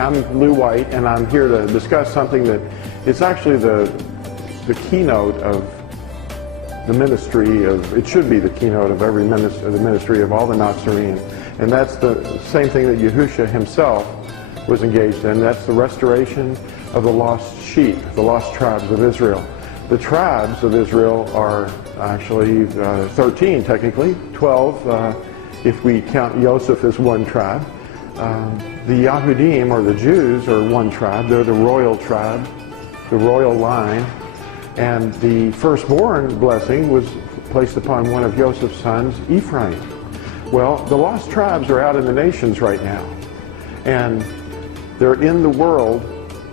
I'm Lou White, and I'm here to discuss something that is actually the keynote of the ministry of, it should be the keynote of every ministry, the ministry of all the Nazarene, and that's the same thing that Yahushua himself was engaged in. That's the restoration of the lost sheep, the lost tribes of Israel. The tribes of Israel are actually 13 technically, 12 if we count Joseph as one tribe. The Yahudim, or the Jews, are one tribe. They're the royal tribe, the royal line. And the firstborn blessing was placed upon one of Joseph's sons, Ephraim. Well, the lost tribes are out in the nations right now. And they're in the world,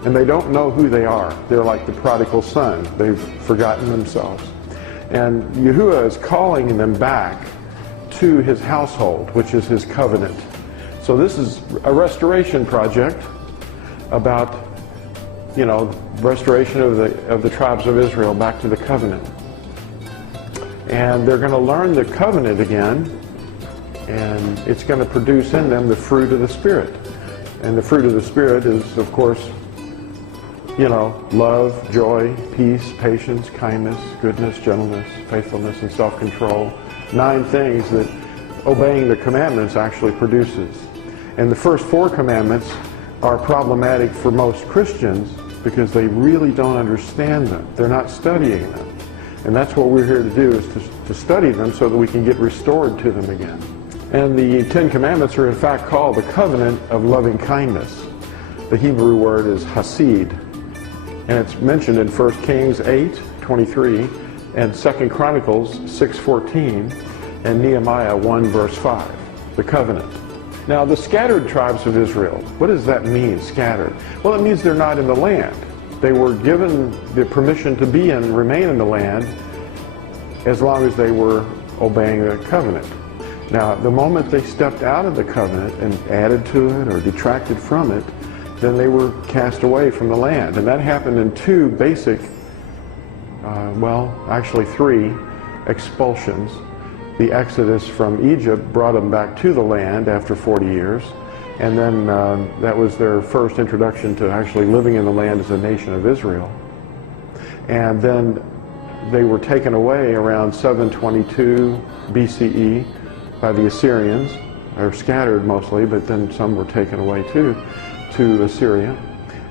and they don't know who they are. They're like the prodigal son. They've forgotten themselves. And Yahuwah is calling them back to his household, which is his covenant. So this is a restoration project about, you know, restoration of the tribes of Israel back to the covenant. And they're going to learn the covenant again, and it's going to produce in them the fruit of the Spirit. And the fruit of the Spirit is, of course, you know, love, joy, peace, patience, kindness, goodness, gentleness, faithfulness, and self-control. 9 things that obeying the commandments actually produces. And the first 4 commandments are problematic for most Christians because they really don't understand them. They're not studying them. And that's what we're here to do, is to study them so that we can get restored to them again. And the 10 commandments are in fact called the covenant of loving kindness. The Hebrew word is hasid. And it's mentioned in 1 Kings 8:23 and 2 Chronicles 6:14 and Nehemiah 1 verse 5. The covenant. Now, the scattered tribes of Israel, what does that mean, scattered? Well, it means they're not in the land. They were given the permission to be and remain in the land as long as they were obeying the covenant. Now, the moment they stepped out of the covenant and added to it or detracted from it, then they were cast away from the land. And that happened in 2 basic, well, actually 3 expulsions. The Exodus from Egypt brought them back to the land after 40 years. And then that was their first introduction to actually living in the land as a nation of Israel. And then they were taken away around 722 BCE by the Assyrians. They were scattered mostly, but then some were taken away too, to Assyria.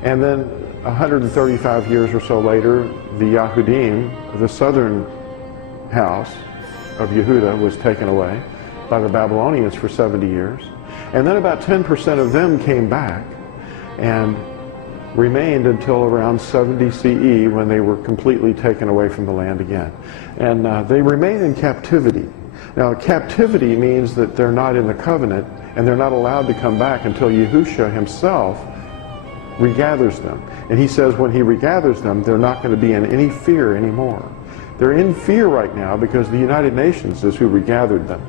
And then 135 years or so later, the Yahudim, the southern house of Yehuda, was taken away by the Babylonians for 70 years. And then about 10% of them came back and remained until around 70 CE, when they were completely taken away from the land again. And they remain in captivity. Now, captivity means that they're not in the covenant, and they're not allowed to come back until Yahushua himself regathers them. And he says when he regathers them, they're not going to be in any fear anymore. They're in fear right now because the United Nations is who regathered them.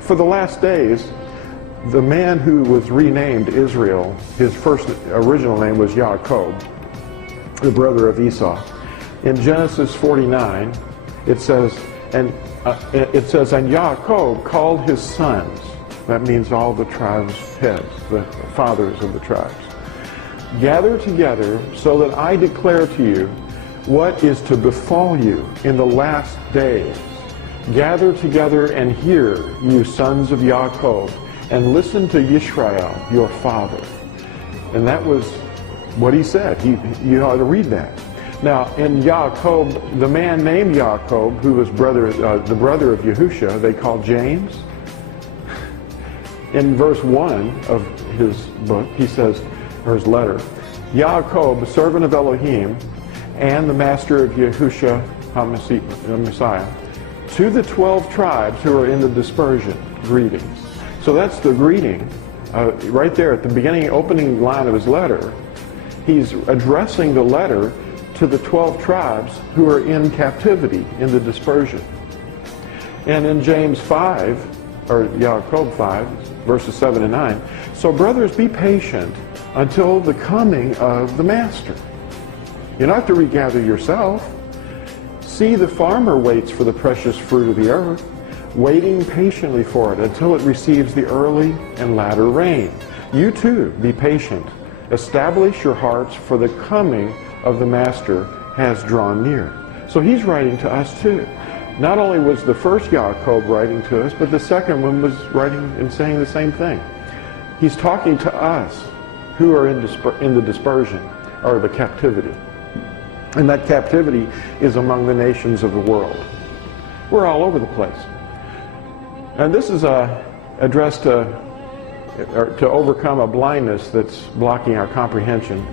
For the last days, the man who was renamed Israel, his first original name was Yaakov, the brother of Esau. In Genesis 49, it says, and Yaakov called his sons. That means all the tribes' heads, the fathers of the tribes. Gather together so that I declare to you what is to befall you in the last days. Gather together and hear, you sons of Yaakov, and listen to Yisrael, your father. And that was what he said. You ought to read that. Now, in Yaakov, the man named Yaakov, who was the brother of Yahushua, they called James. In verse 1 of his book, he says, or his letter, Yaakov, the servant of Elohim, and the master of Yahushua the Messiah, to the 12 tribes who are in the dispersion, greetings. So that's the greeting. Right there at the beginning, opening line of his letter, he's addressing the letter to the 12 tribes who are in captivity, in the dispersion. And in James 5, or Yaakov 5, verses 7 and 9, so brothers, be patient until the coming of the master. You don't have to regather yourself. See, the farmer waits for the precious fruit of the earth, waiting patiently for it until it receives the early and latter rain. You too, be patient. Establish your hearts, for the coming of the Master has drawn near. So he's writing to us too. Not only was the first Jacob writing to us, but the second one was writing and saying the same thing. He's talking to us who are in the dispersion, or the captivity. And that captivity is among the nations of the world. We're all over the place. And this is addressed to overcome a blindness that's blocking our comprehension,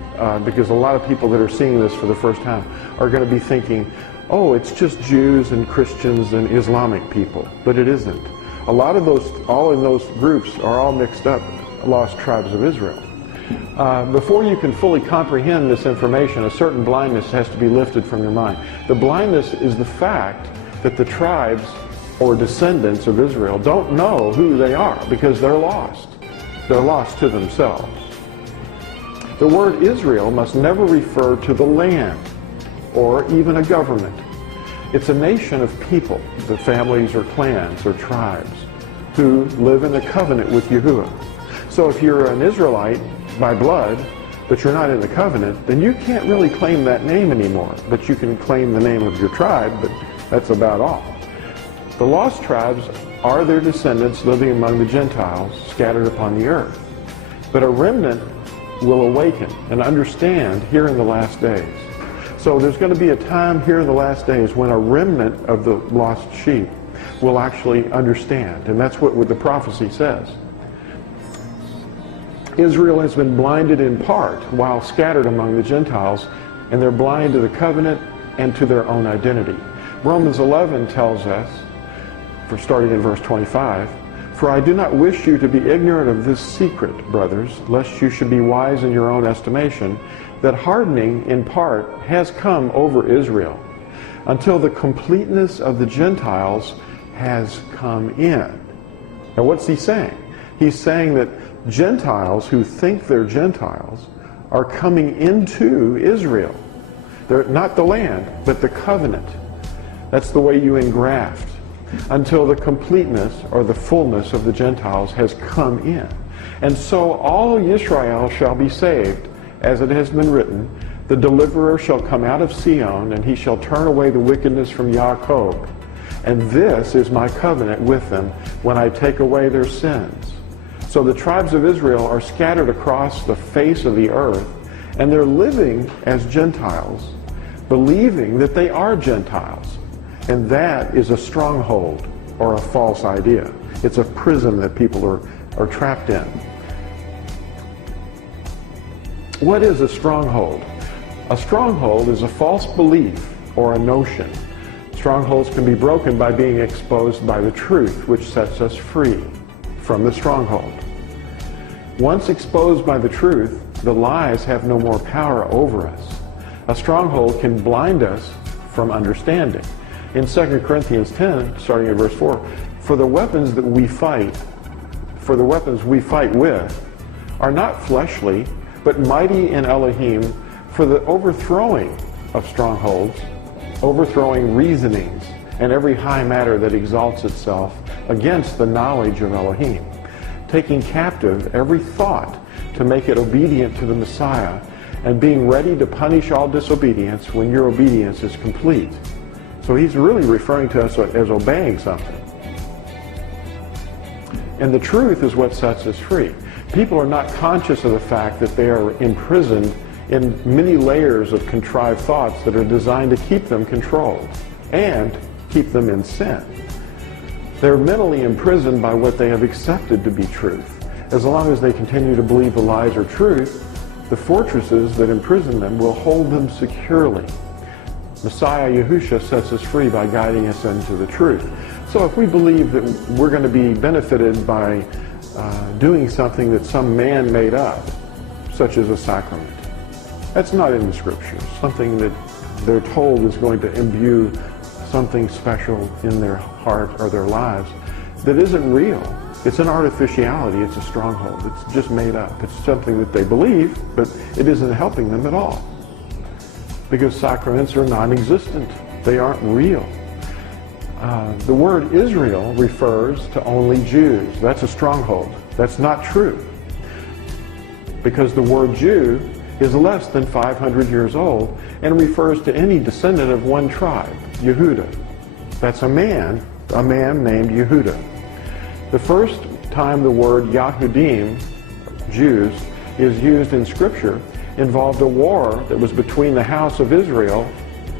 because a lot of people that are seeing this for the first time are going to be thinking, oh, it's just Jews and Christians and Islamic people. But it isn't. A lot of those, all in those groups are all mixed up, lost tribes of Israel. Before you can fully comprehend this information, a certain blindness has to be lifted from your mind. The blindness is the fact that the tribes or descendants of Israel don't know who they are, because they're lost. They're lost to themselves. The word Israel must never refer to the land or even a government. It's a nation of people, the families or clans or tribes, who live in a covenant with Yahuwah. So if you're an Israelite by blood, but you're not in the covenant, then you can't really claim that name anymore. But you can claim the name of your tribe, but that's about all. The lost tribes are their descendants living among the Gentiles scattered upon the earth. But a remnant will awaken and understand here in the last days. So there's going to be a time here in the last days when a remnant of the lost sheep will actually understand. And that's what the prophecy says. Israel has been blinded in part while scattered among the Gentiles, and they're blind to the covenant and to their own identity. Romans 11 tells us, for starting in verse 25, "For I do not wish you to be ignorant of this secret, brothers, lest you should be wise in your own estimation, that hardening in part has come over Israel, until the completeness of the Gentiles has come in." Now what's he saying? He's saying that Gentiles who think they're Gentiles are coming into Israel. They're not the land, but the covenant. That's the way you engraft. Until the completeness or the fullness of the Gentiles has come in. And so all Israel shall be saved, as it has been written, "The deliverer shall come out of Sion, and he shall turn away the wickedness from Jacob. And this is my covenant with them when I take away their sins." So the tribes of Israel are scattered across the face of the earth, and they're living as Gentiles, believing that they are Gentiles. And that is a stronghold or a false idea. It's a prison that people are trapped in. What is a stronghold? A stronghold is a false belief or a notion. Strongholds can be broken by being exposed by the truth, which sets us free from the stronghold. Once exposed by the truth, the lies have no more power over us. A stronghold can blind us from understanding. In 2 Corinthians 10, starting at verse 4, for the weapons we fight with are not fleshly, but mighty in Elohim for the overthrowing of strongholds, overthrowing reasonings, and every high matter that exalts itself against the knowledge of Elohim, taking captive every thought to make it obedient to the Messiah, and being ready to punish all disobedience when your obedience is complete. So he's really referring to us as obeying something. And the truth is what sets us free. People are not conscious of the fact that they are imprisoned in many layers of contrived thoughts that are designed to keep them controlled and keep them in sin. They're mentally imprisoned by what they have accepted to be truth. As long as they continue to believe the lies are truth, the fortresses that imprison them will hold them securely. Messiah Yahusha sets us free by guiding us into the truth. So if we believe that we're going to be benefited by doing something that some man made up, such as a sacrament, that's not in the scriptures. Something that they're told is going to imbue something special in their heart or their lives that isn't real. It's an artificiality. It's a stronghold. It's just made up. It's something that they believe, but it isn't helping them at all. Because sacraments are non-existent. They aren't real. The word Israel refers to only Jews. That's a stronghold. That's not true. because the word Jew is less than 500 years old and refers to any descendant of one tribe, Yehuda. That's a man named Yehuda. The first time the word Yahudim, Jews, is used in Scripture involved a war that was between the house of Israel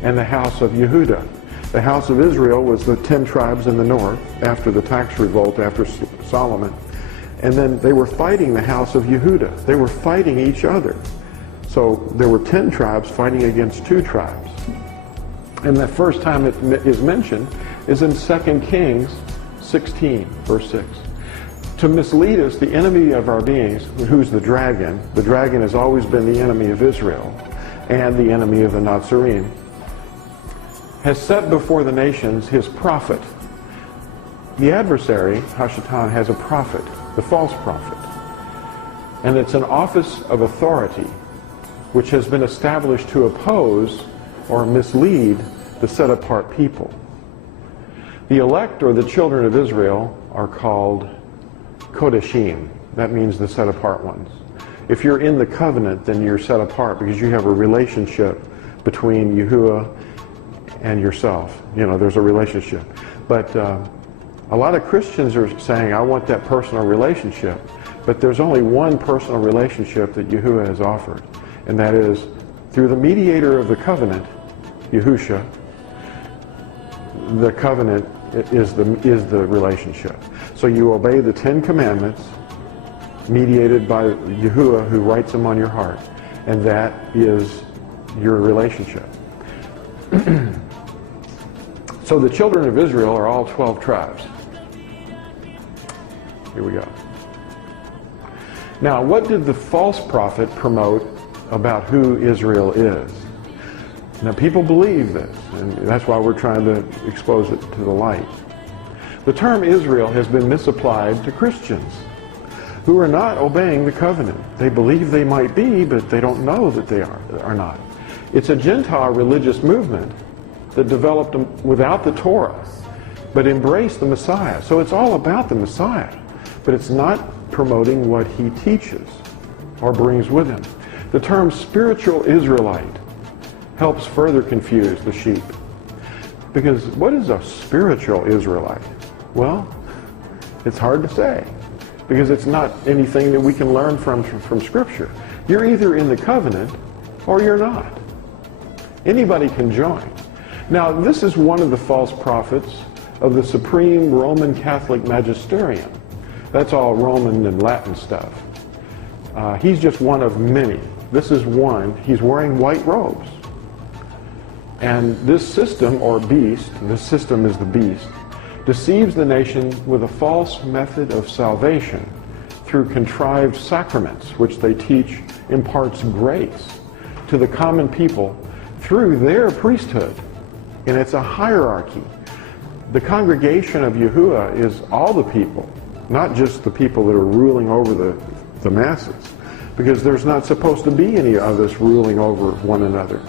and the house of Yehuda. The house of Israel was the 10 tribes in the north after the tax revolt after Solomon. And then they were fighting the house of Yehuda. They were fighting each other. So there were 10 tribes fighting against 2 tribes. And the first time it is mentioned is in 2 Kings 16, verse 6. To mislead us, the enemy of our beings, who's the dragon has always been the enemy of Israel and the enemy of the Nazarene, has set before the nations his prophet. The adversary, Hashatan, has a prophet, the false prophet. And it's an office of authority which has been established to oppose or mislead the set-apart people. The elect, or the children of Israel, are called Kodeshim. That means the set-apart ones. If you're in the covenant, then you're set apart because you have a relationship between Yahuwah and yourself. You know, there's a relationship. But a lot of Christians are saying, I want that personal relationship. But there's only one personal relationship that Yahuwah has offered, and that is through the mediator of the covenant, Yahusha. The covenant is the relationship. So you obey the 10 commandments mediated by Yahuwah, who writes them on your heart, and that is your relationship. So the children of Israel are all 12 tribes. Here we go. Now, what did the false prophet promote about who Israel is? Now, people believe this, and that's why we're trying to expose it to the light. The term Israel has been misapplied to Christians who are not obeying the covenant. They believe they might be, but they don't know that they are not. It's a Gentile religious movement that developed without the Torah, but embraced the Messiah. So it's all about the Messiah, but it's not promoting what he teaches or brings with him. The term spiritual Israelite helps further confuse the sheep. Because what is a spiritual Israelite? Well, it's hard to say, because it's not anything that we can learn from Scripture. You're either in the covenant or you're not. Anybody can join. Now, this is one of the false prophets of the supreme Roman Catholic magisterium. That's all Roman and Latin stuff. He's just one of many. This is one. He's wearing white robes. And this system, or beast, this system is the beast, deceives the nation with a false method of salvation through contrived sacraments, which they teach imparts grace to the common people through their priesthood. And it's a hierarchy. The congregation of Yahuwah is all the people, not just the people that are ruling over the masses, because there's not supposed to be any of us ruling over one another.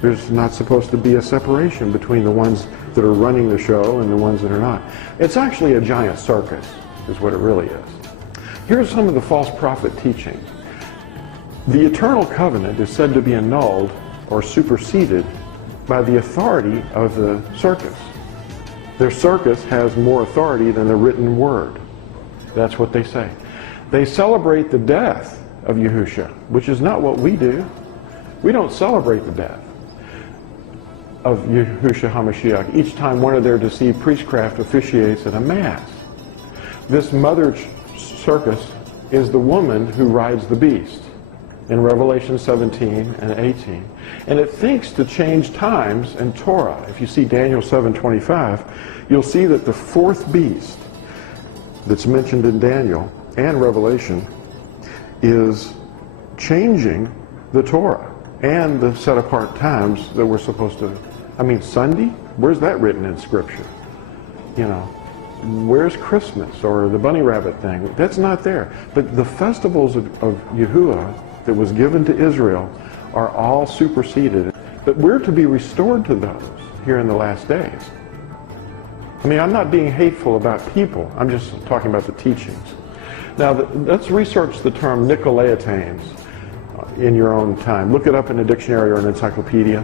There's not supposed to be a separation between the ones that are running the show and the ones that are not. It's actually a giant circus, is what it really is. Here's some of the false prophet teaching. The eternal covenant is said to be annulled or superseded by the authority of the circus. Their circus has more authority than the written word. That's what they say. They celebrate the death of Yahusha, which is not what we do. We don't celebrate the death of Yahushua HaMashiach each time one of their deceived priestcraft officiates at a mass. This mother circus is the woman who rides the beast in Revelation 17 and 18. And it thinks to change times and Torah. If you see Daniel 7:25, you'll see that the fourth beast that's mentioned in Daniel and Revelation is changing the Torah and the set-apart times that we're supposed to. I mean, Sunday? Where's that written in Scripture? You know, where's Christmas or the bunny rabbit thing? That's not there. But the festivals of Yahuwah that was given to Israel are all superseded. But we're to be restored to those here in the last days. I mean, I'm not being hateful about people. I'm just talking about the teachings. Now, let's research the term Nicolaitanes in your own time. Look it up in a dictionary or an encyclopedia.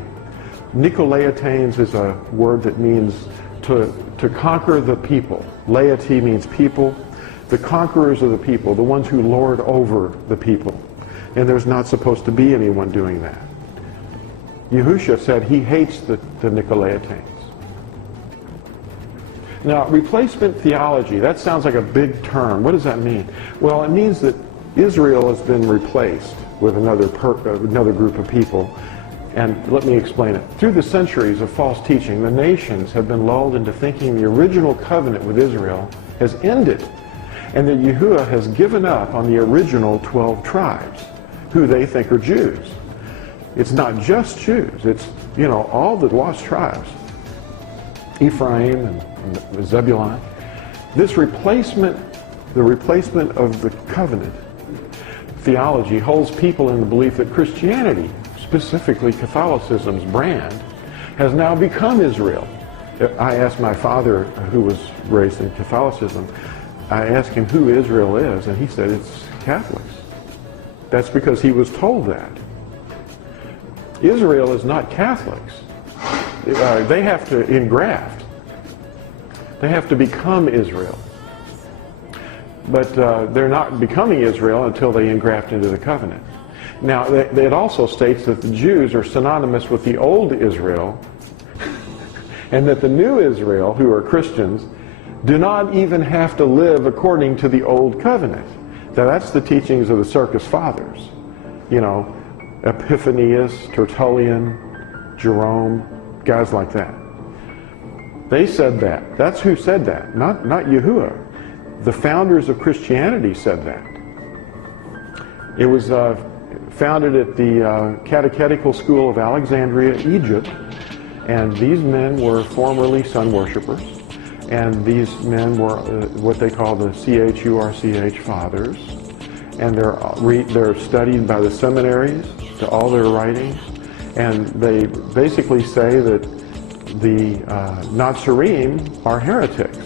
Nicolaitanes is a word that means to conquer the people. Laity means people. The conquerors of the people, the ones who lord over the people. And there's not supposed to be anyone doing that. Yahushua said he hates the Nicolaitanes. Now, replacement theology, that sounds like a big term. What does that mean? Well, it means that Israel has been replaced with another group of people. And let me explain it. Through the centuries of false teaching, the nations have been lulled into thinking the original covenant with Israel has ended, and that Yahuwah has given up on the original 12 tribes, who they think are Jews. It's not just Jews. It's, all the lost tribes. Ephraim and Zebulun. This replacement, the replacement of the covenant theology, holds people in the belief that Christianity, specifically Catholicism's brand, has now become Israel. I asked my father, who was raised in Catholicism, I asked him who Israel is, and he said it's Catholics. That's because he was told that. Israel is not Catholics. They have to engraft. They have to become Israel. But they're not becoming Israel until they engraft into the covenant. Now, it also states that the Jews are synonymous with the old Israel, and that the new Israel, who are Christians, do not even have to live according to the old covenant. Now, that's the teachings of the Circus Fathers. Epiphanius, Tertullian, Jerome, guys like that. They said that. That's who said that, not Yahuwah. The founders of Christianity said that. It was founded at the Catechetical School of Alexandria, Egypt, and these men were formerly sun worshippers, and these men were what they call the CHURCH fathers, and they're studied by the seminaries to all their writings, and they basically say that the Nazarene are heretics,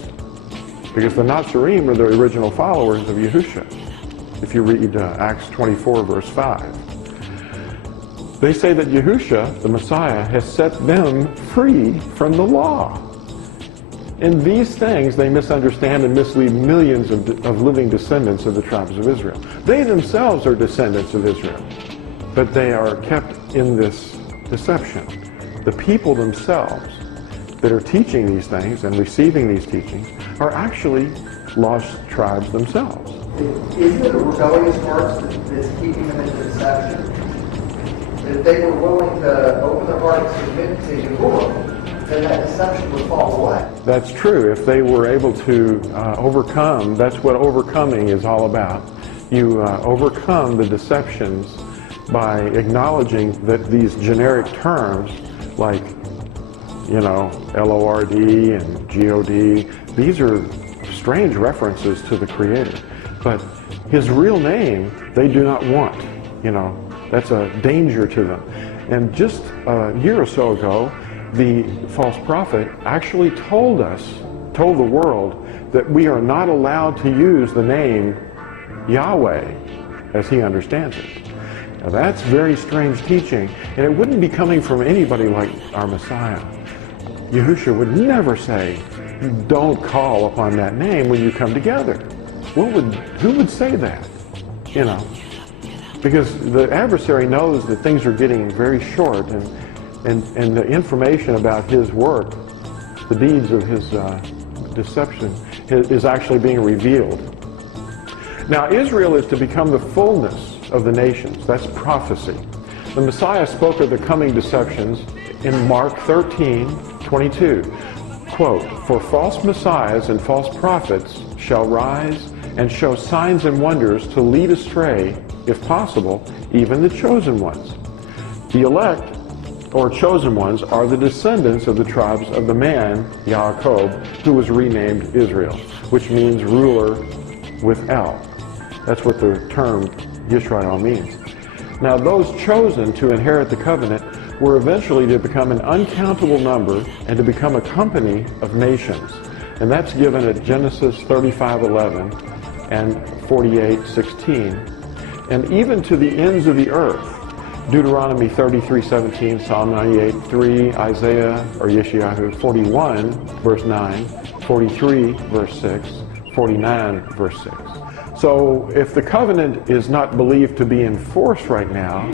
because the Nazarene are the original followers of Yahushua. If you read Acts 24, verse 5. They say that Yahushua, the Messiah, has set them free from the law. In these things, they misunderstand and mislead millions of living descendants of the tribes of Israel. They themselves are descendants of Israel, but they are kept in this deception. The people themselves that are teaching these things and receiving these teachings are actually lost tribes themselves. Isn't it a rebellious heart that's keeping them in deception? That if they were willing to open their heart and submit to Yahuwah, then that deception would fall away. That's true. If they were able to overcome, that's what overcoming is all about. You overcome the deceptions by acknowledging that these generic terms like, LORD and GOD, these are strange references to the Creator. But his real name, they do not want. That's a danger to them. And just a year or so ago, the false prophet actually told the world that we are not allowed to use the name Yahweh as he understands it. Now that's very strange teaching, and it wouldn't be coming from anybody like our Messiah. Yahushua would never say, don't call upon that name when you come together. Who would say that? Because the adversary knows that things are getting very short, and the information about his work, the deeds of his deception, is actually being revealed. Now, Israel is to become the fullness of the nations. That's prophecy. The Messiah spoke of the coming deceptions in Mark 13:22. Quote, "For false messiahs and false prophets shall rise and show signs and wonders to lead astray, if possible, even the chosen ones." The elect, or chosen ones, are the descendants of the tribes of the man, Yaakov, who was renamed Israel, which means ruler with El. That's what the term Yisrael means. Now, those chosen to inherit the covenant were eventually to become an uncountable number and to become a company of nations. And that's given at Genesis 35:11 and 48:16, and even to the ends of the earth. Deuteronomy 33:17, Psalm 98:3, Isaiah or Yeshayahu 41 verse 9, 43 verse 6, 49 verse 6. So if the covenant is not believed to be in force right now,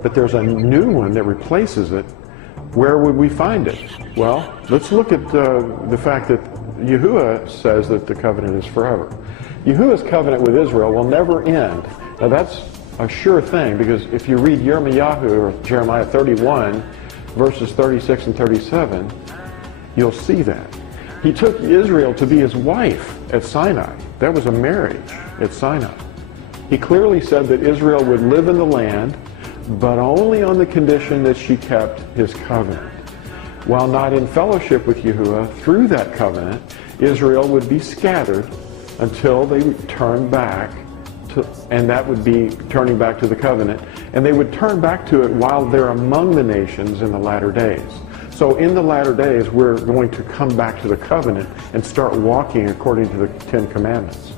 but there's a new one that replaces it, where would we find it? Well, let's look at the fact that Yahuwah says that the covenant is forever. Yahuwah's covenant with Israel will never end. Now that's a sure thing, because if you read Jeremiah 31, verses 36 and 37, you'll see that. He took Israel to be his wife at Sinai. That was a marriage at Sinai. He clearly said that Israel would live in the land, but only on the condition that she kept his covenant. While not in fellowship with Yahuwah, through that covenant, Israel would be scattered until they turned back to, and that would be turning back to the covenant, and they would turn back to it while they're among the nations in the latter days. So in the latter days, we're going to come back to the covenant and start walking according to the Ten Commandments.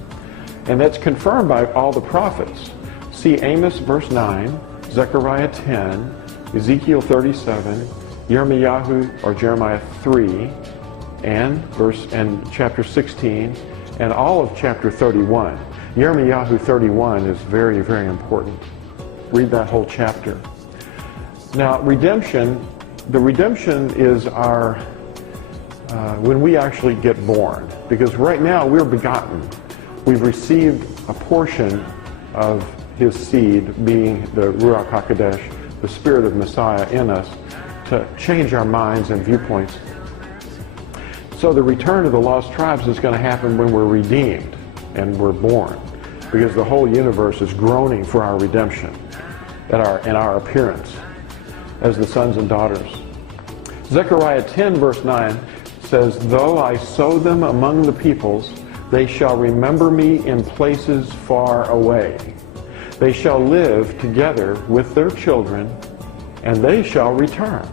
And that's confirmed by all the prophets. See Amos verse 9, Zechariah 10, Ezekiel 37, Jeremiah 3, and chapter 16, and all of chapter 31. Jeremiah 31 is very, very important. Read that whole chapter. Now, redemption, the redemption is our, when we actually get born. Because right now we're begotten. We've received a portion of his seed, being the Ruach HaKodesh, the Spirit of Messiah in us, to change our minds and viewpoints. So the return of the lost tribes is going to happen when we're redeemed and we're born, because the whole universe is groaning for our redemption and our appearance as the sons and daughters. Zechariah 10 verse 9 says, "Though I sow them among the peoples, they shall remember me in places far away. They shall live together with their children, and they shall return."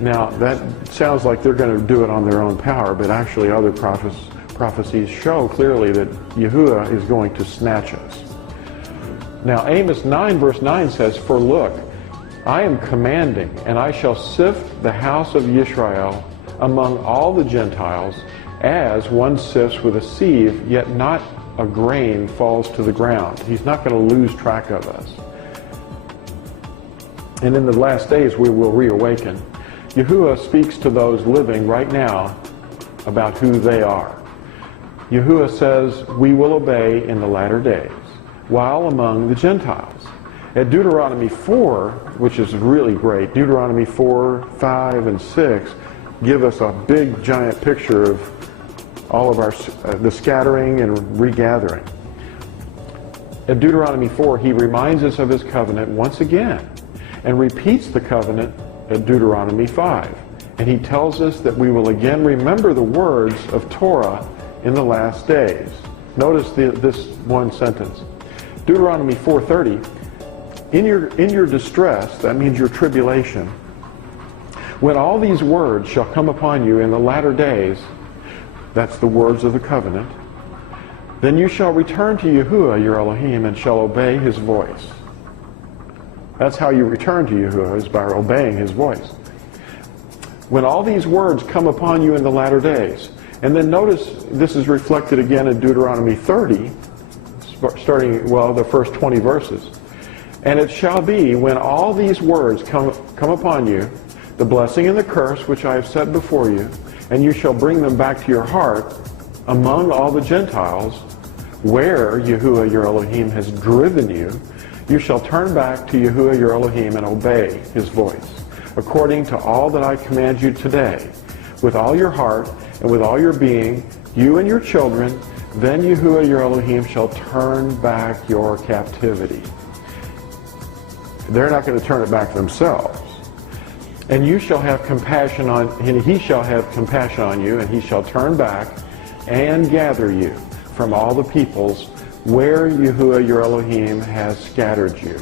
Now, that sounds like they're going to do it on their own power, but actually other prophecies show clearly that Yahuwah is going to snatch us. Now, Amos 9 verse 9 says, "For look, I am commanding, and I shall sift the house of Israel among all the Gentiles, as one sifts with a sieve, yet not a grain falls to the ground." He's not going to lose track of us. And in the last days we will reawaken. Yahuwah speaks to those living right now about who they are. Yahuwah says, we will obey in the latter days, while among the Gentiles. At Deuteronomy 4, which is really great, Deuteronomy 4, 5, and 6 give us a big, giant picture of all of our the scattering and regathering. At Deuteronomy 4, he reminds us of his covenant once again and repeats the covenant at Deuteronomy 5. And he tells us that we will again remember the words of Torah in the last days. Notice this one sentence. Deuteronomy 4:30, in your distress, that means your tribulation, when all these words shall come upon you in the latter days, that's the words of the covenant, then you shall return to Yahuwah your Elohim and shall obey his voice. That's how you return to Yahuwah, is by obeying his voice. When all these words come upon you in the latter days. And then notice this is reflected again in Deuteronomy 30, starting, the first 20 verses. "And it shall be, when all these words come upon you, the blessing and the curse which I have set before you, and you shall bring them back to your heart among all the Gentiles, where Yahuwah your Elohim has driven you, you shall turn back to Yahuwah your Elohim and obey his voice, according to all that I command you today, with all your heart and with all your being, you and your children, then Yahuwah your Elohim shall turn back your captivity." They're not going to turn it back themselves. "And you shall have compassion on, and he shall have compassion on you, and he shall turn back and gather you from all the peoples where Yahuwah your Elohim has scattered you."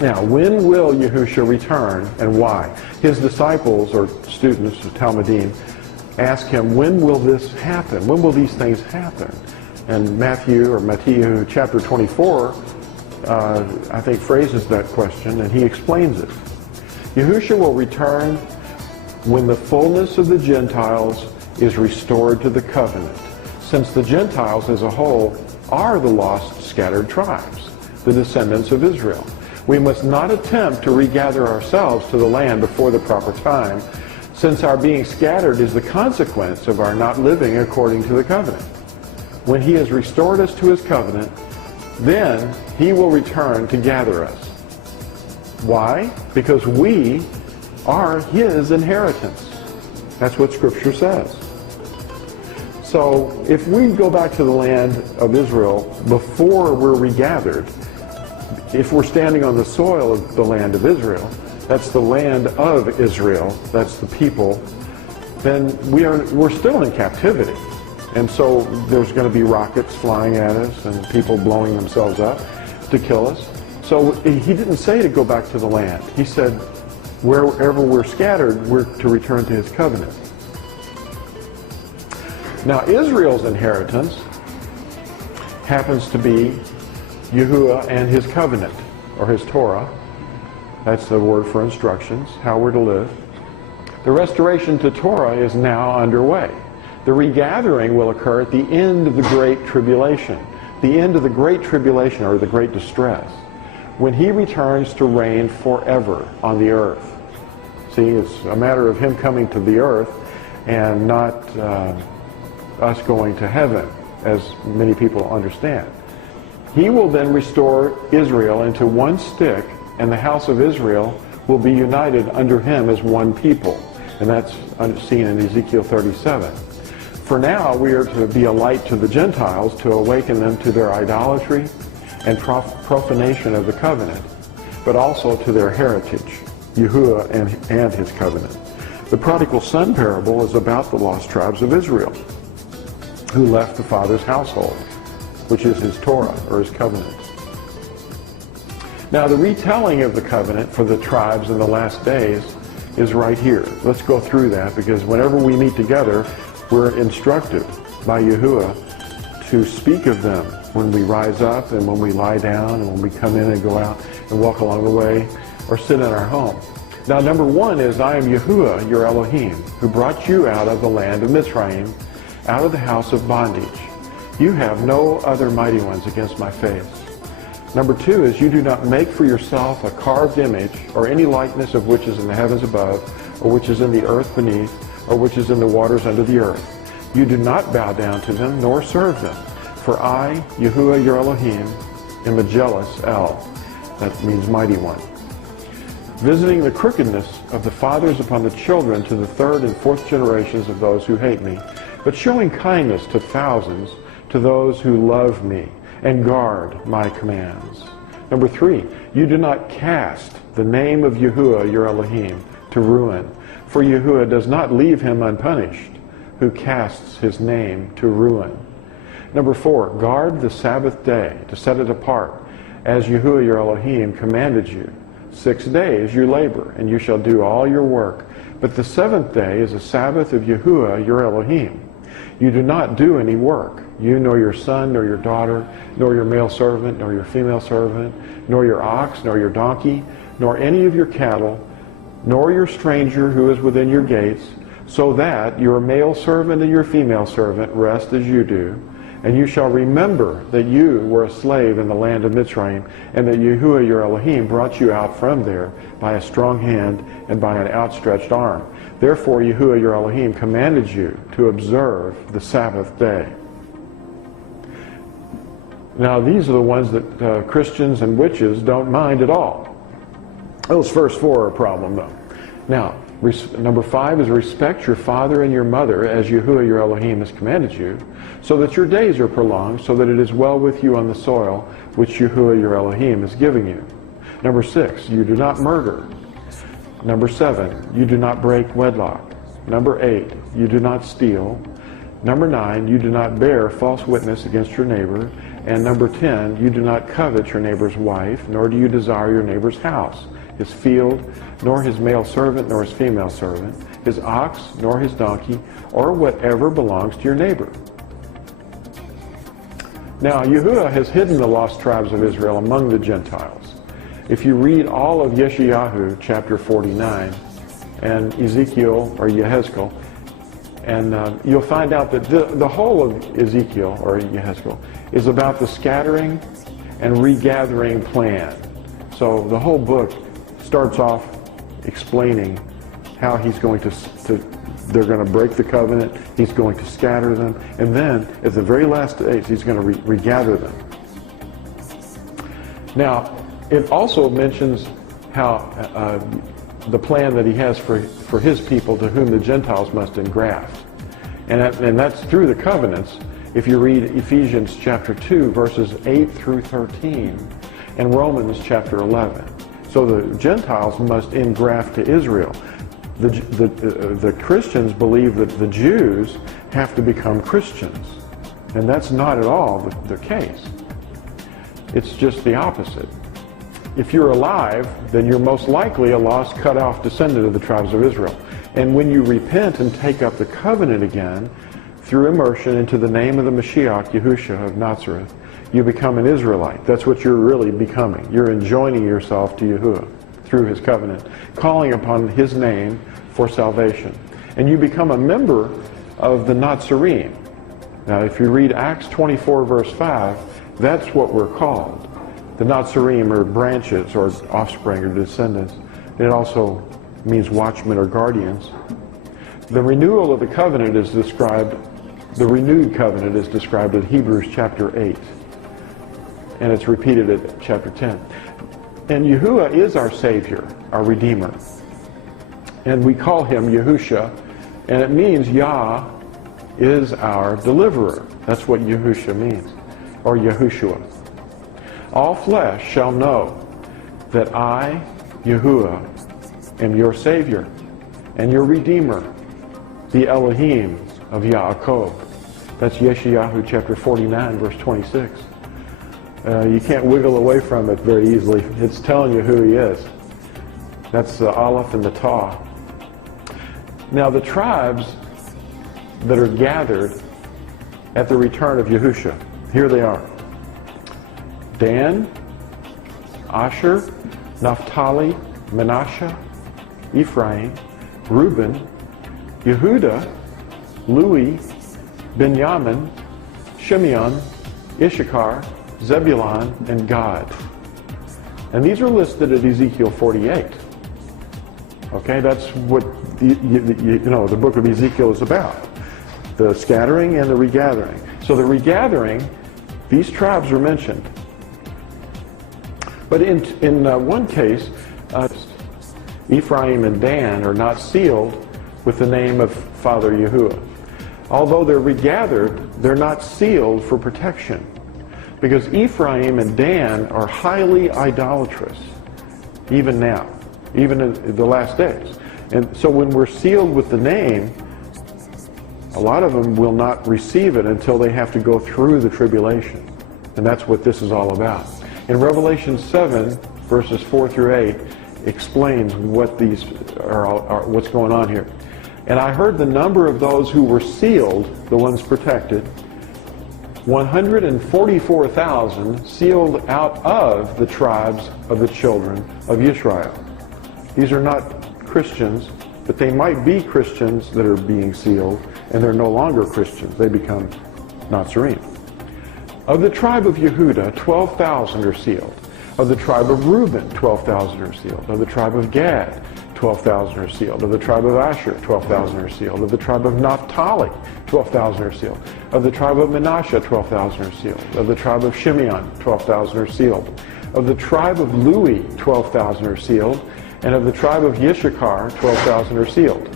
Now, when will Yahushua return and why? His disciples, or students, or Talmudim, ask him, when will this happen? When will these things happen? And Matthew chapter 24, I think phrases that question, and he explains it. Yahushua will return when the fullness of the Gentiles is restored to the covenant, since the Gentiles as a whole are the lost scattered tribes, the descendants of Israel. We must not attempt to regather ourselves to the land before the proper time, since our being scattered is the consequence of our not living according to the covenant. When he has restored us to his covenant, then he will return to gather us. Why? Because we are his inheritance. That's what Scripture says. So if we go back to the land of Israel before we're regathered, if we're standing on the soil of the land of Israel, that's the land of Israel, that's the people, then we're still in captivity. And so there's going to be rockets flying at us and people blowing themselves up to kill us. So he didn't say to go back to the land. He said wherever we're scattered, we're to return to his covenant. Now Israel's inheritance happens to be Yahuwah and his covenant, or his Torah. That's the word for instructions, how we're to live. The restoration to Torah is now underway. The regathering will occur at the end of the Great Tribulation. The end of the Great Tribulation, or the Great Distress, when he returns to reign forever on the earth. See, it's a matter of him coming to the earth and not us going to heaven, as many people understand. He will then restore Israel into one stick, and the house of Israel will be united under him as one people. And that's seen in Ezekiel 37. For now, we are to be a light to the Gentiles, to awaken them to their idolatry and profanation of the covenant, but also to their heritage, Yahuwah and his covenant. The prodigal son parable is about the lost tribes of Israel, who left the father's household, which is his Torah, or his covenant. Now, the retelling of the covenant for the tribes in the last days is right here. Let's go through that, because whenever we meet together, we're instructed by Yahuwah to speak of them when we rise up and when we lie down and when we come in and go out and walk along the way or sit in our home. Now, number one is, I am Yahuwah, your Elohim, who brought you out of the land of Mitzrayim, out of the house of bondage. You have no other mighty ones against my face. Number two is, you do not make for yourself a carved image or any likeness of which is in the heavens above, or which is in the earth beneath, or which is in the waters under the earth. You do not bow down to them, nor serve them. For I, Yahuwah your Elohim, am a jealous El. That means mighty one. Visiting the crookedness of the fathers upon the children to the third and fourth generations of those who hate me, but showing kindness to thousands, to those who love me and guard my commands. Number three, you do not cast the name of Yahuwah your Elohim to ruin, for Yahuwah does not leave him unpunished who casts his name to ruin. Number four, guard the Sabbath day to set it apart, as Yahuwah your Elohim commanded you. 6 days you labor, and you shall do all your work. But the seventh day is a Sabbath of Yahuwah your Elohim. You do not do any work, you nor your son, nor your daughter, nor your male servant, nor your female servant, nor your ox, nor your donkey, nor any of your cattle, nor your stranger who is within your gates, so that your male servant and your female servant rest as you do. And you shall remember that you were a slave in the land of Mitzrayim, and that Yahuwah your Elohim brought you out from there by a strong hand and by an outstretched arm. Therefore Yahuwah your Elohim commanded you to observe the Sabbath day. Now these are the ones that Christians and witches don't mind at all. Those first four are a problem though. Now, number five is, respect your father and your mother as Yahuwah your Elohim has commanded you, so that your days are prolonged, so that it is well with you on the soil which Yahuwah your Elohim is giving you. Number six, you do not murder. Number seven, you do not break wedlock. Number eight, you do not steal. Number nine, you do not bear false witness against your neighbor. And number 10, you do not covet your neighbor's wife, nor do you desire your neighbor's house, his field, nor his male servant, nor his female servant, his ox, nor his donkey, or whatever belongs to your neighbor. Now, Yahuwah has hidden the lost tribes of Israel among the Gentiles. If you read all of Yeshayahu, chapter 49, and Ezekiel, or Yehezkel, and you'll find out that the whole of Ezekiel, or Yehezkel, is about the scattering and regathering plan. So the whole book starts off explaining how he's going they're going to break the covenant, he's going to scatter them, and then at the very last days he's going to regather them. Now, it also mentions how the plan that he has for his people to whom the Gentiles must engraft. And that's through the covenants. If you read Ephesians chapter 2, verses 8 through 13, and Romans chapter 11. So the Gentiles must engraft to Israel. The Christians believe that the Jews have to become Christians. And that's not at all the case. It's just the opposite. If you're alive, then you're most likely a lost, cut-off descendant of the tribes of Israel. And when you repent and take up the covenant again, through immersion into the name of the Mashiach, Yahushua of Nazareth, you become an Israelite. That's what you're really becoming. You're enjoining yourself to Yahuwah through his covenant, calling upon his name for salvation. And you become a member of the Nazarene. Now, if you read Acts 24, verse 5, that's what we're called. The Nazarene are branches or offspring or descendants. It also means watchmen or guardians. The renewal of the covenant is described, the renewed covenant is described in Hebrews chapter 8. And it's repeated at chapter 10. And Yahuwah is our Savior, our Redeemer. And we call him Yahusha, and it means Yah is our deliverer. That's what Yahusha means, or Yahushua. All flesh shall know that I, Yahuwah, am your Savior and your Redeemer, the Elohim of Yaakov. That's Yeshayahu chapter 49, verse 26. You can't wiggle away from it very easily. It's telling you who he is. That's the Aleph and the Taw. Now the tribes that are gathered at the return of Yahusha, here they are. Dan, Asher, Naphtali, Manasseh, Ephraim, Reuben, Yehuda, Louis, Benjamin, Shimeon, Issachar, Zebulun, and Gad. And these are listed at Ezekiel 48. Okay, that's what the book of Ezekiel is about. The scattering and the regathering. So the regathering, these tribes are mentioned. But in one case, Ephraim and Dan are not sealed with the name of Father Yahuwah. Although they're regathered, they're not sealed for protection. Because Ephraim and Dan are highly idolatrous, even now, even in the last days. And so when we're sealed with the name, a lot of them will not receive it until they have to go through the tribulation. And that's what this is all about. In Revelation 7, verses 4 through 8, explains what these what's going on here. And I heard the number of those who were sealed, the ones protected, 144,000 sealed out of the tribes of the children of Israel. These are not Christians, but they might be Christians that are being sealed, and they're no longer Christians. They become Nazarene. Of the tribe of Yehuda, 12,000 are sealed. Of the tribe of Reuben, 12,000 are sealed. Of the tribe of Gad, 12,000 are sealed. Of the tribe of Asher, 12,000 are sealed. Of the tribe of Naphtali, 12,000 are sealed. Of the tribe of Manasseh, 12,000 are sealed. Of the tribe of Shimeon, 12,000 are sealed. Of the tribe of Louis, 12,000 are sealed. And of the tribe of Issachar, 12,000 are sealed.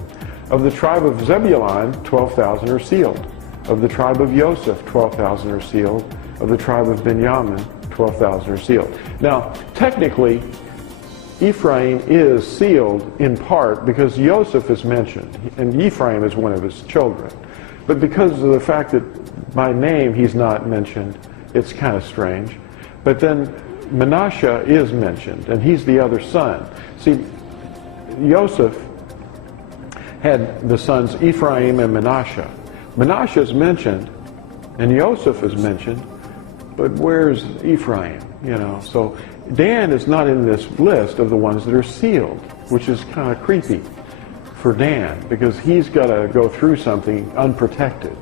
Of the tribe of Zebulun, 12,000 are sealed. Of the tribe of Joseph, 12,000 are sealed. Of the tribe of Benjamin, 12,000 are sealed. Now, technically, Ephraim is sealed in part because Joseph is mentioned, and Ephraim is one of his children. But because of the fact that by name he's not mentioned, it's kind of strange. But then Manasseh is mentioned, and he's the other son. See, Joseph had the sons Ephraim and Manasseh. Manasseh is mentioned, and Joseph is mentioned, but where's Ephraim? So Dan is not in this list of the ones that are sealed, which is kind of creepy for Dan, because he's got to go through something unprotected.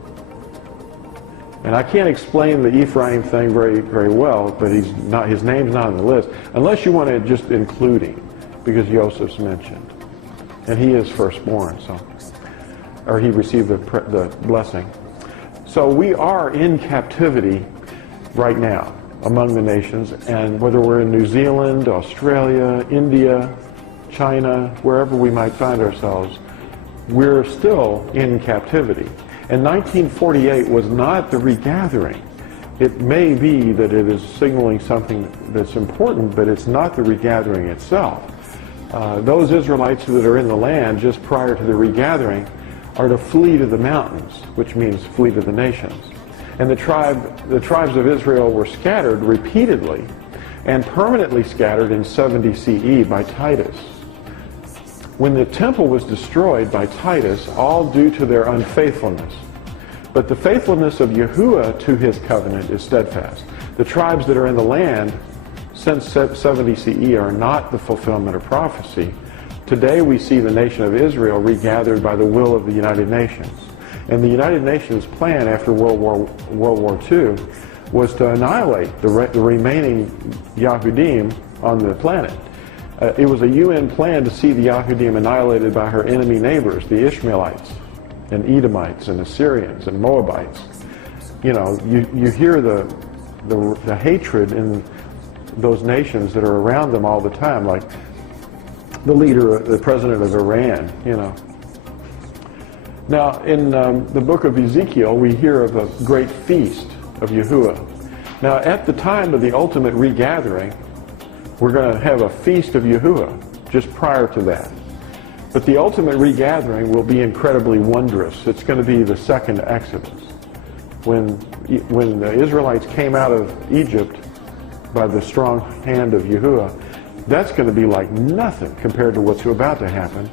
And I can't explain the Ephraim thing very, very well, but his name's not on the list, unless you want to just include him, because Joseph's mentioned. And he is firstborn, or he received the blessing. So we are in captivity right now among the nations, and whether we're in New Zealand, Australia, India, China, wherever we might find ourselves, we're still in captivity. And 1948 was not the regathering. It may be that it is signaling something that's important, but it's not the regathering itself. Those Israelites that are in the land just prior to the regathering are to flee to the mountains, which means flee to the nations. And the tribes of Israel were scattered repeatedly and permanently scattered in 70 CE by Titus. When the temple was destroyed by Titus, all due to their unfaithfulness. But the faithfulness of Yahuwah to his covenant is steadfast. The tribes that are in the land since 70 CE are not the fulfillment of prophecy. Today we see the nation of Israel regathered by the will of the United Nations. And the United Nations plan after World War II was to annihilate the remaining Yahudim on the planet. It was a UN plan to see the Yahudim annihilated by her enemy neighbors, the Ishmaelites and Edomites and Assyrians and Moabites. You hear the hatred in those nations that are around them all the time, like the president of Iran, Now, in the book of Ezekiel, we hear of a great feast of Yahuwah. Now, at the time of the ultimate regathering, we're going to have a feast of Yahuwah just prior to that. But the ultimate regathering will be incredibly wondrous. It's going to be the second Exodus. When the Israelites came out of Egypt by the strong hand of Yahuwah, that's going to be like nothing compared to what's about to happen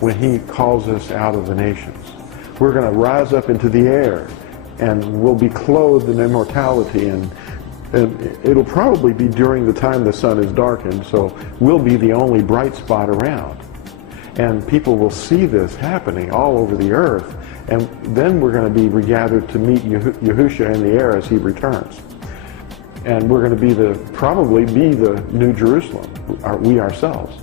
when he calls us out of the nations. We're going to rise up into the air, and we'll be clothed in immortality, and it'll probably be during the time the sun is darkened, so we'll be the only bright spot around. And people will see this happening all over the earth, and then we're going to be regathered to meet Yahushua in the air as he returns. And we're going to probably be the New Jerusalem, we ourselves,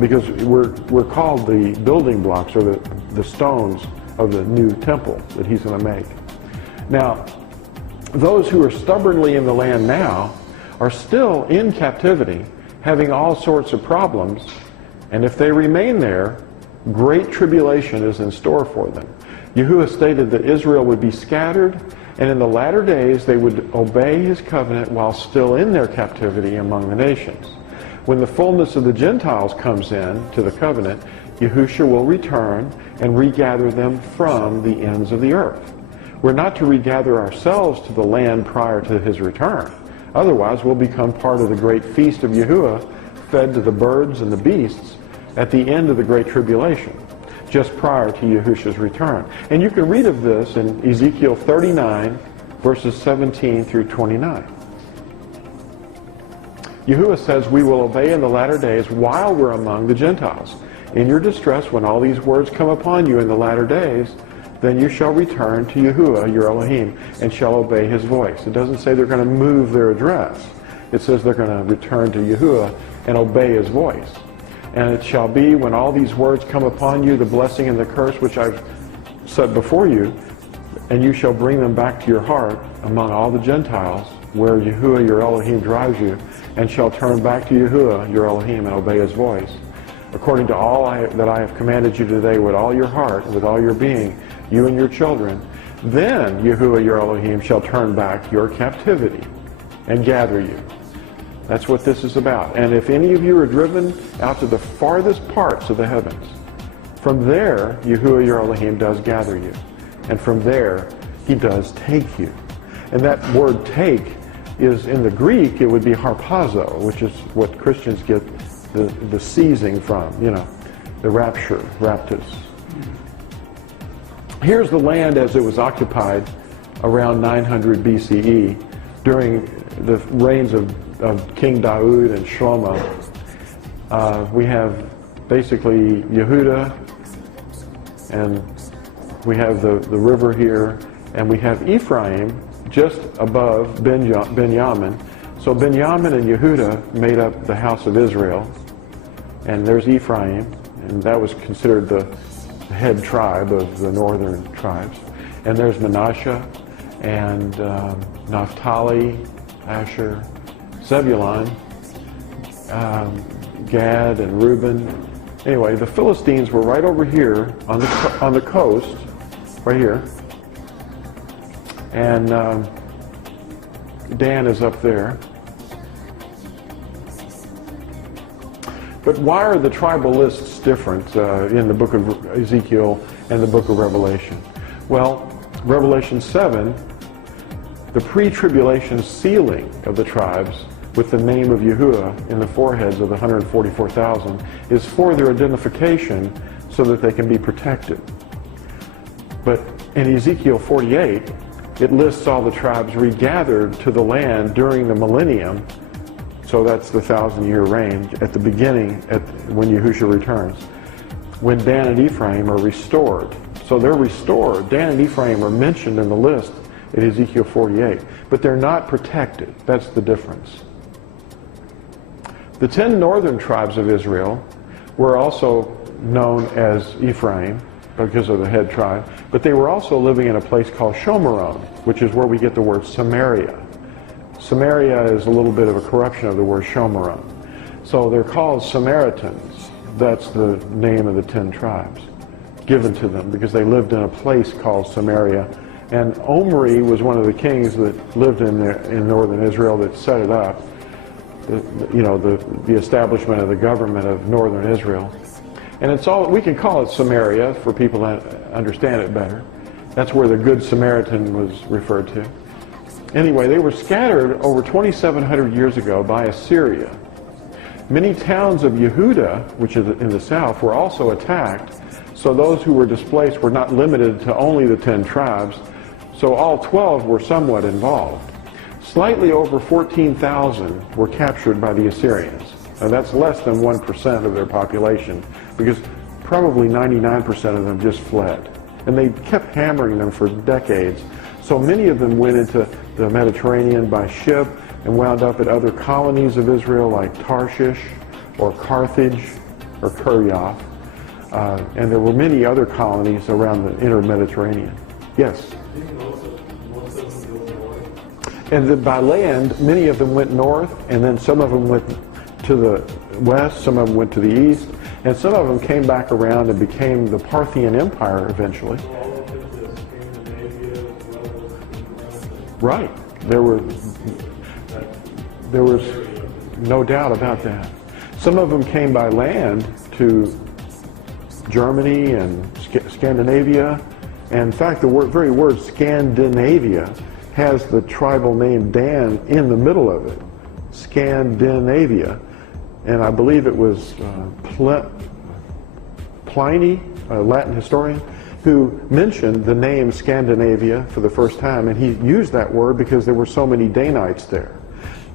because we're called the building blocks, or the stones of the new temple that he's going to make. Now, those who are stubbornly in the land now are still in captivity, having all sorts of problems, and if they remain there, great tribulation is in store for them. Yahuwah stated that Israel would be scattered, and in the latter days they would obey his covenant while still in their captivity among the nations. When the fullness of the Gentiles comes in to the covenant, Yahushua will return and regather them from the ends of the earth. We're not to regather ourselves to the land prior to his return. Otherwise, we'll become part of the great feast of Yahuwah, fed to the birds and the beasts at the end of the Great Tribulation, just prior to Yahushua's return. And you can read of this in Ezekiel 39, verses 17 through 29. Yahuwah says, "We will obey in the latter days while we're among the Gentiles. In your distress, when all these words come upon you in the latter days, then you shall return to Yahuwah, your Elohim, and shall obey his voice." It doesn't say they're going to move their address. It says they're going to return to Yahuwah and obey his voice. "And it shall be, when all these words come upon you, the blessing and the curse which I've set before you, and you shall bring them back to your heart among all the Gentiles, where Yahuwah, your Elohim, drives you, and shall turn back to Yahuwah, your Elohim, and obey his voice, according to all that I have commanded you today with all your heart, with all your being, you and your children, then Yahuwah, your Elohim, shall turn back your captivity and gather you." That's what this is about. "And if any of you are driven out to the farthest parts of the heavens, from there Yahuwah, your Elohim, does gather you. And from there he does take you." And that word "take" is, in the Greek, it would be harpazo, which is what Christians get the seizing from, the rapture, raptus, Here's the land as it was occupied around 900 BCE during the reigns of King Daud and Shlomo. We have basically Yehuda, and we have the river here, and we have Ephraim just above Benjamin. So Benjamin and Yehuda made up the house of Israel, and there's Ephraim, and that was considered the head tribe of the northern tribes. And there's Manasseh, and Naphtali, Asher, Zebulun, Gad, and Reuben. Anyway, the Philistines were right over here on the coast, right here, and Dan is up there. But why are the tribal lists different in the book of Ezekiel and the book of Revelation? Well, Revelation 7, the pre-tribulation sealing of the tribes with the name of Yahuwah in the foreheads of the 144,000 is for their identification so that they can be protected. But in Ezekiel 48, it lists all the tribes regathered to the land during the millennium. So that's the 1,000-year reign at the beginning, when Yahushua returns, when Dan and Ephraim are restored. So they're restored. Dan and Ephraim are mentioned in the list in Ezekiel 48, but they're not protected. That's the difference. The 10 northern tribes of Israel were also known as Ephraim because of the head tribe, but they were also living in a place called Shomeron, which is where we get the word Samaria. Samaria is a little bit of a corruption of the word Shomeron. So they're called Samaritans. That's the name of the 10 tribes given to them because they lived in a place called Samaria. And Omri was one of the kings that lived in northern Israel that set it up, the establishment of the government of northern Israel. And it's all, we can call it Samaria for people that understand it better. That's where the Good Samaritan was referred to. Anyway, they were scattered over 2,700 years ago by Assyria. Many towns of Yehuda, which is in the south, were also attacked. So those who were displaced were not limited to only the 10 tribes. So all 12 were somewhat involved. Slightly over 14,000 were captured by the Assyrians. Now that's less than 1% of their population, because probably 99% of them just fled. And they kept hammering them for decades. So many of them went into the Mediterranean by ship and wound up at other colonies of Israel like Tarshish or Carthage or Kuryath. And there were many other colonies around the inner Mediterranean. Yes? And by land, many of them went north, and then some of them went to the west, some of them went to the east, and some of them came back around and became the Parthian Empire eventually. Right. There was no doubt about that. Some of them came by land to Germany and Scandinavia. And in fact, the very word Scandinavia has the tribal name Dan in the middle of it. Scandinavia. And I believe it was Pliny, a Latin historian, who mentioned the name Scandinavia for the first time, and he used that word because there were so many Danites there.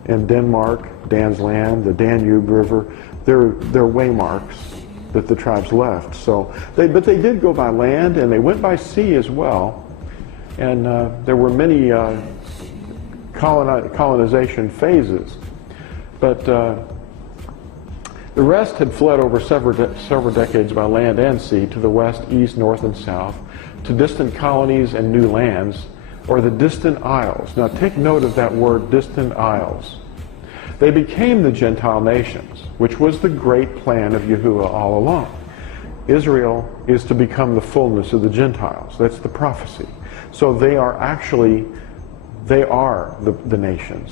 And Denmark, Dan's land, the Danube River, they're waymarks that the tribes left. So, but they did go by land, and they went by sea as well. And there were many colonization phases. But the rest had fled over several decades by land and sea to the west, east, north, and south, to distant colonies and new lands, or the distant isles. Now take note of that word, distant isles. They became the Gentile nations, which was the great plan of Yahuwah all along. Israel is to become the fullness of the Gentiles. That's the prophecy. So they are the nations.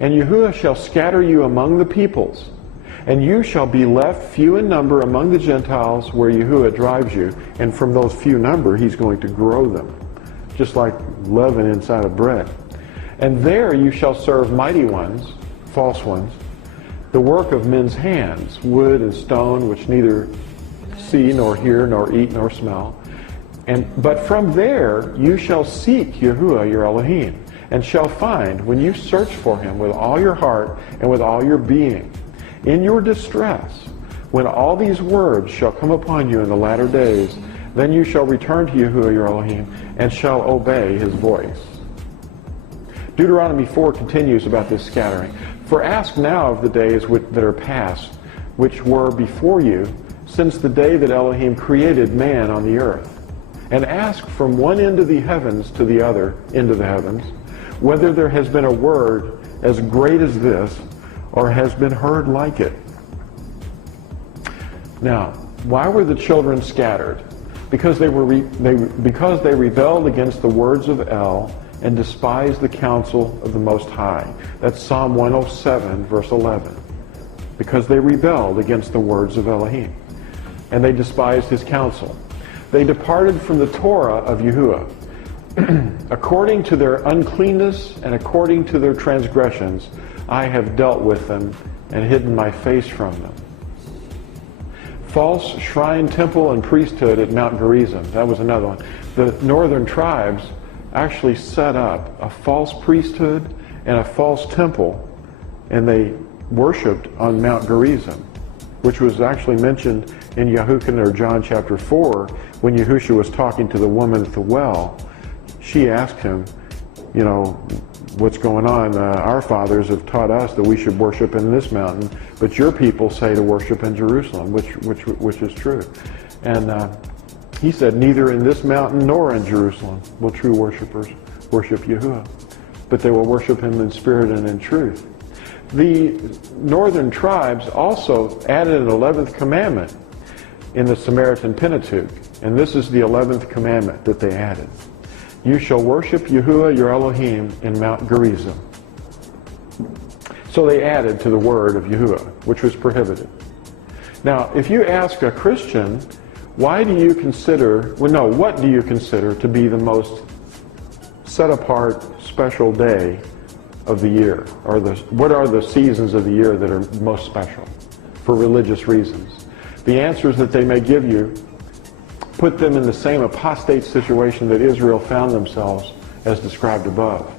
And Yahuwah shall scatter you among the peoples, and you shall be left few in number among the Gentiles where Yahuwah drives you. And from those few number, he's going to grow them, just like leaven inside of bread. And there you shall serve mighty ones, false ones, the work of men's hands, wood and stone, which neither see, nor hear, nor eat, nor smell. But from there you shall seek Yahuwah your Elohim, and shall find when you search for him with all your heart and with all your being. In your distress, when all these words shall come upon you in the latter days, then you shall return to Yahuwah your Elohim, and shall obey his voice. Deuteronomy 4 continues about this scattering. For ask now of the days that are past, which were before you, since the day that Elohim created man on the earth. And ask from one end of the heavens to the other end of the heavens, whether there has been a word as great as this, or has been heard like it. Now, why were the children scattered? Because they rebelled against the words of El and despised the counsel of the Most High. That's Psalm 107, verse 11. Because they rebelled against the words of Elohim, and they despised his counsel. They departed from the Torah of Yahuwah. According to their uncleanness and according to their transgressions, I have dealt with them and hidden my face from them. False shrine, temple, and priesthood at Mount Gerizim. That was another one. The northern tribes actually set up a false priesthood and a false temple, and they worshipped on Mount Gerizim, which was actually mentioned in Yahushua or John chapter 4 when Yahushua was talking to the woman at the well. She asked him, you know, what's going on? Our fathers have taught us that we should worship in this mountain, but your people say to worship in Jerusalem, which is true. And he said, neither in this mountain nor in Jerusalem will true worshipers worship Yahuwah, but they will worship him in spirit and in truth. The northern tribes also added an 11th commandment in the Samaritan Pentateuch, and this is the 11th commandment that they added. You shall worship Yahuwah your Elohim in Mount Gerizim. So they added to the word of Yahuwah, which was prohibited. Now, if you ask a Christian, what do you consider to be the most set apart special day of the year? Or what are the seasons of the year that are most special for religious reasons? The answers that they may give you put them in the same apostate situation that Israel found themselves as described above.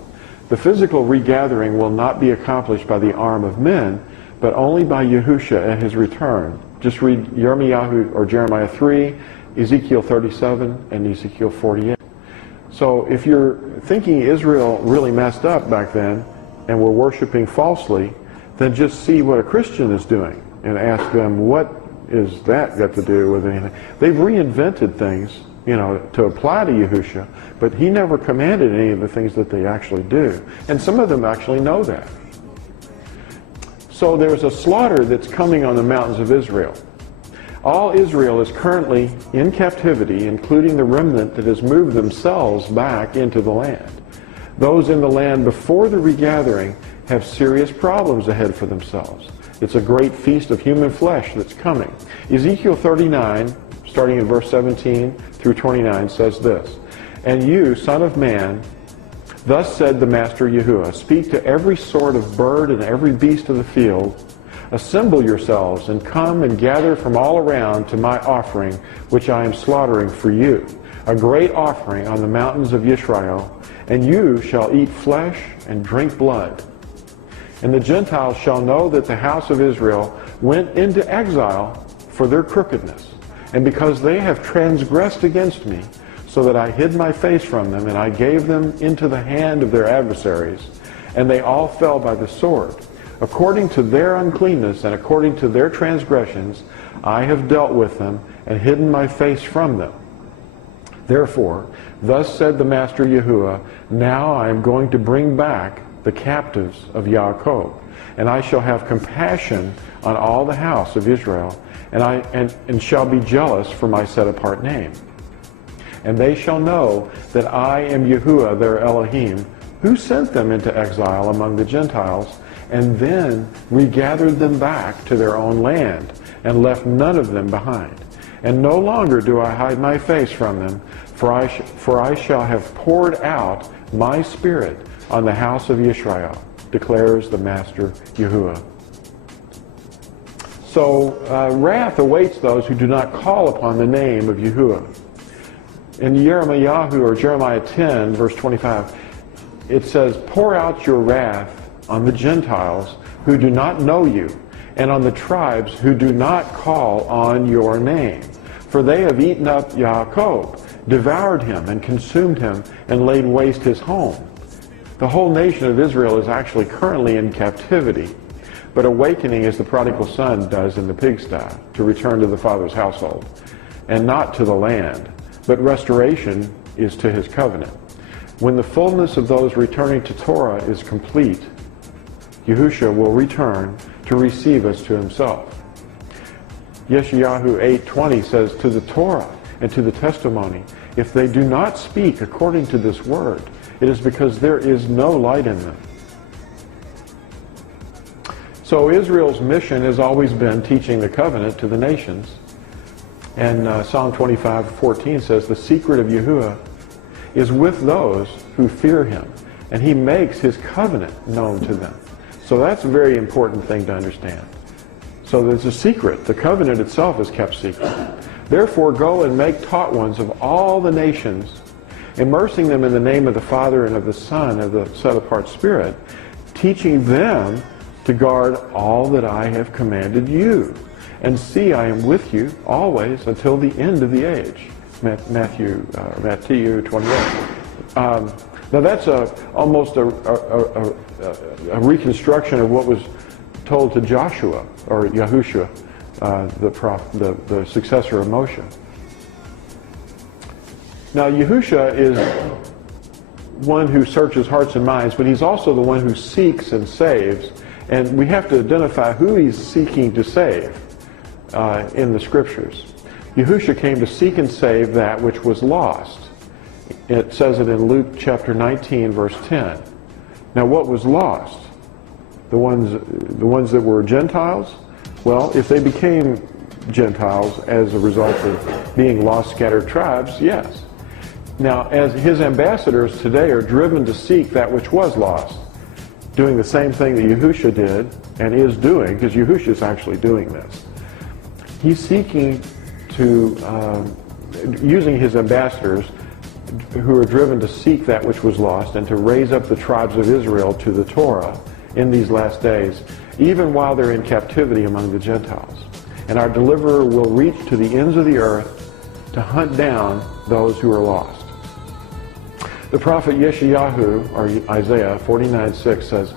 The physical regathering will not be accomplished by the arm of men, but only by Yahushua at his return. Just read Jeremiah 3, Ezekiel 37, and Ezekiel 48. So if you're thinking Israel really messed up back then and were worshiping falsely, then just see what a Christian is doing and ask them, what is that got to do with anything? They've reinvented things, you know, to apply to Yahushua, but he never commanded any of the things that they actually do. And some of them actually know that. So there's a slaughter that's coming on the mountains of Israel. All Israel is currently in captivity, including the remnant that has moved themselves back into the land. Those in the land before the regathering have serious problems ahead for themselves. It's a great feast of human flesh that's coming. Ezekiel 39, starting in verse 17 through 29, says this, And you, son of man, thus said the Master Yahuwah, speak to every sort of bird and every beast of the field, assemble yourselves and come and gather from all around to my offering, which I am slaughtering for you, a great offering on the mountains of Israel, and you shall eat flesh and drink blood. And the Gentiles shall know that the house of Israel went into exile for their crookedness, and because they have transgressed against me, so that I hid my face from them, and I gave them into the hand of their adversaries, and they all fell by the sword. According to their uncleanness and according to their transgressions, I have dealt with them and hidden my face from them. Therefore, thus said the Master Yahuwah, now I am going to bring back the captives of Yaakov, and I shall have compassion on all the house of Israel, and shall be jealous for my set-apart name. And they shall know that I am Yahuwah their Elohim, who sent them into exile among the Gentiles, and then regathered them back to their own land, and left none of them behind. And no longer do I hide my face from them, for I shall have poured out my spirit on the house of Israel, declares the Master Yahuwah. So wrath awaits those who do not call upon the name of Yahuwah. In Jeremiah 10, verse 25, it says, pour out your wrath on the Gentiles who do not know you, and on the tribes who do not call on your name. For they have eaten up Yaakov, devoured him, and consumed him, and laid waste his home. The whole nation of Israel is actually currently in captivity, but awakening as the prodigal son does in the pigsty, to return to the father's household, and not to the land, but restoration is to his covenant. When the fullness of those returning to Torah is complete, Yahushua will return to receive us to himself. Yeshayahu 8:20 says, to the Torah and to the testimony, if they do not speak according to this word, it is because there is no light in them. So Israel's mission has always been teaching the covenant to the nations. And Psalm 25:14 says, the secret of Yahuwah is with those who fear him, and he makes his covenant known to them. So that's a very important thing to understand. So there's a secret. The covenant itself is kept secret. Therefore go and make taught ones of all the nations, immersing them in the name of the Father and of the Son, of the set-apart Spirit, teaching them to guard all that I have commanded you. And see, I am with you always until the end of the age. Matthew 28. Now that's almost a reconstruction of what was told to Joshua, or Yahushua, the successor of Moshe. Now Yahushua is one who searches hearts and minds, but he's also the one who seeks and saves. And we have to identify who he's seeking to save in the scriptures. Yahushua came to seek and save that which was lost. It says it in Luke chapter 19, verse 10. Now what was lost? The ones that were Gentiles? Well, if they became Gentiles as a result of being lost scattered tribes, yes. Now, as his ambassadors today are driven to seek that which was lost, doing the same thing that Yahushua did and is doing, because Yahushua is actually doing this. He's seeking to, using his ambassadors who are driven to seek that which was lost and to raise up the tribes of Israel to the Torah in these last days, even while they're in captivity among the Gentiles. And our deliverer will reach to the ends of the earth to hunt down those who are lost. The prophet Yeshayahu, or Isaiah 49:6 says,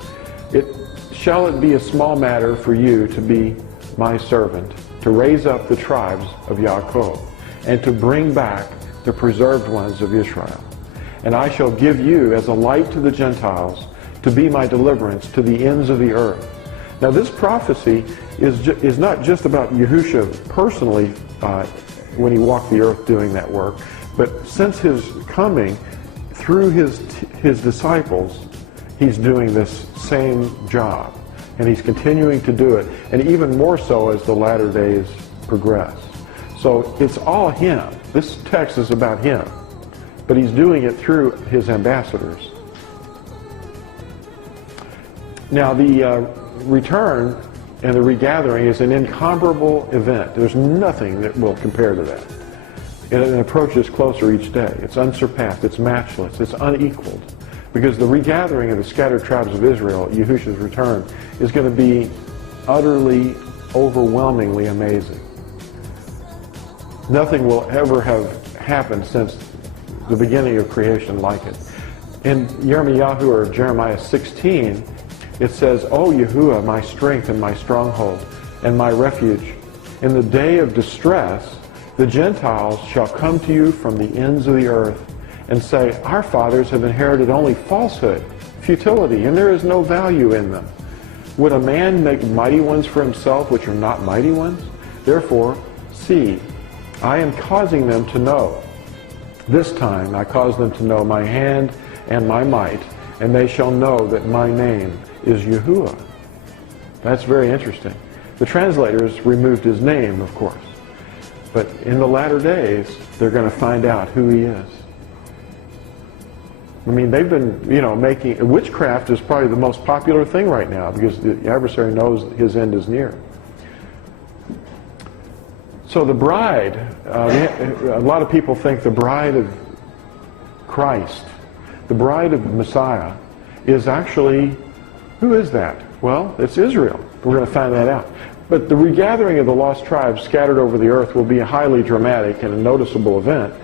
Shall it be a small matter for you to be my servant, to raise up the tribes of Yaakov, and to bring back the preserved ones of Israel? And I shall give you as a light to the Gentiles, to be my deliverance to the ends of the earth. Now this prophecy is not just about Yahushua personally when he walked the earth doing that work, but since his coming, through his disciples, he's doing this same job. And he's continuing to do it, and even more so as the latter days progress. So it's all him. This text is about him, but he's doing it through his ambassadors. Now the return and the regathering is an incomparable event. There's nothing that will compare to that. And it approaches closer each day. It's unsurpassed, it's matchless, it's unequaled. Because the regathering of the scattered tribes of Israel, Yahushua's return, is going to be utterly, overwhelmingly amazing. Nothing will ever have happened since the beginning of creation like it. In Jeremiah 16, it says, O Yahuwah, my strength and my stronghold and my refuge, in the day of distress, the Gentiles shall come to you from the ends of the earth and say, our fathers have inherited only falsehood, futility, and there is no value in them. Would a man make mighty ones for himself which are not mighty ones? Therefore, see, I am causing them to know. This time I cause them to know my hand and my might, and they shall know that my name is Yahuwah. That's very interesting. The translators removed his name, of course. But in the latter days, they're going to find out who he is. I mean, they've been, making... Witchcraft is probably the most popular thing right now because the adversary knows his end is near. So the bride, a lot of people think the bride of Christ, the bride of Messiah, is actually, who is that? Well, it's Israel. We're going to find that out. But the regathering of the lost tribes scattered over the earth will be a highly dramatic and a noticeable event.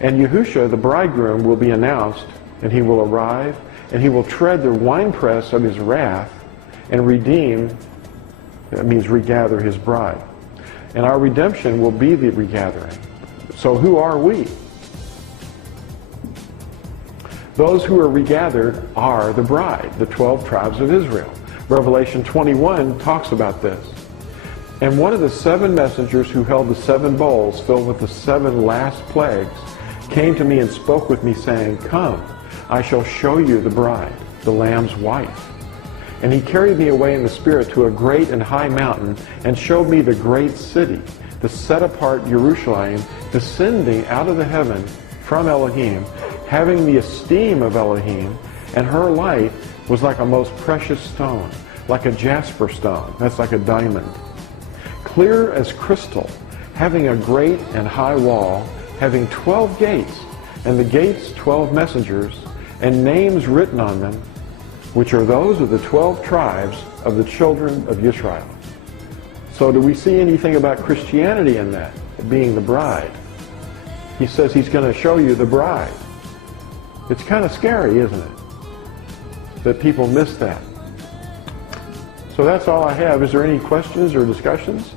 And Yahushua, the bridegroom, will be announced, and he will arrive, and he will tread the winepress of his wrath and redeem, that means regather his bride. And our redemption will be the regathering. So who are we? Those who are regathered are the bride, the 12 tribes of Israel. Revelation 21 talks about this. And one of the 7 messengers who held the 7 bowls filled with the 7 last plagues came to me and spoke with me, saying, "Come, I shall show you the bride, the Lamb's wife." And he carried me away in the Spirit to a great and high mountain, and showed me the great city, the set-apart Jerusalem, descending out of the heaven from Elohim, having the esteem of Elohim, and her light was like a most precious stone, like a jasper stone, that's like a diamond, clear as crystal, having a great and high wall, having 12 gates, and the gates 12 messengers, and names written on them, which are those of the 12 tribes of the children of Israel. So do we see anything about Christianity in that, being the bride? He says he's going to show you the bride. It's kind of scary, isn't it? That people miss that. So that's all I have. Is there any questions or discussions?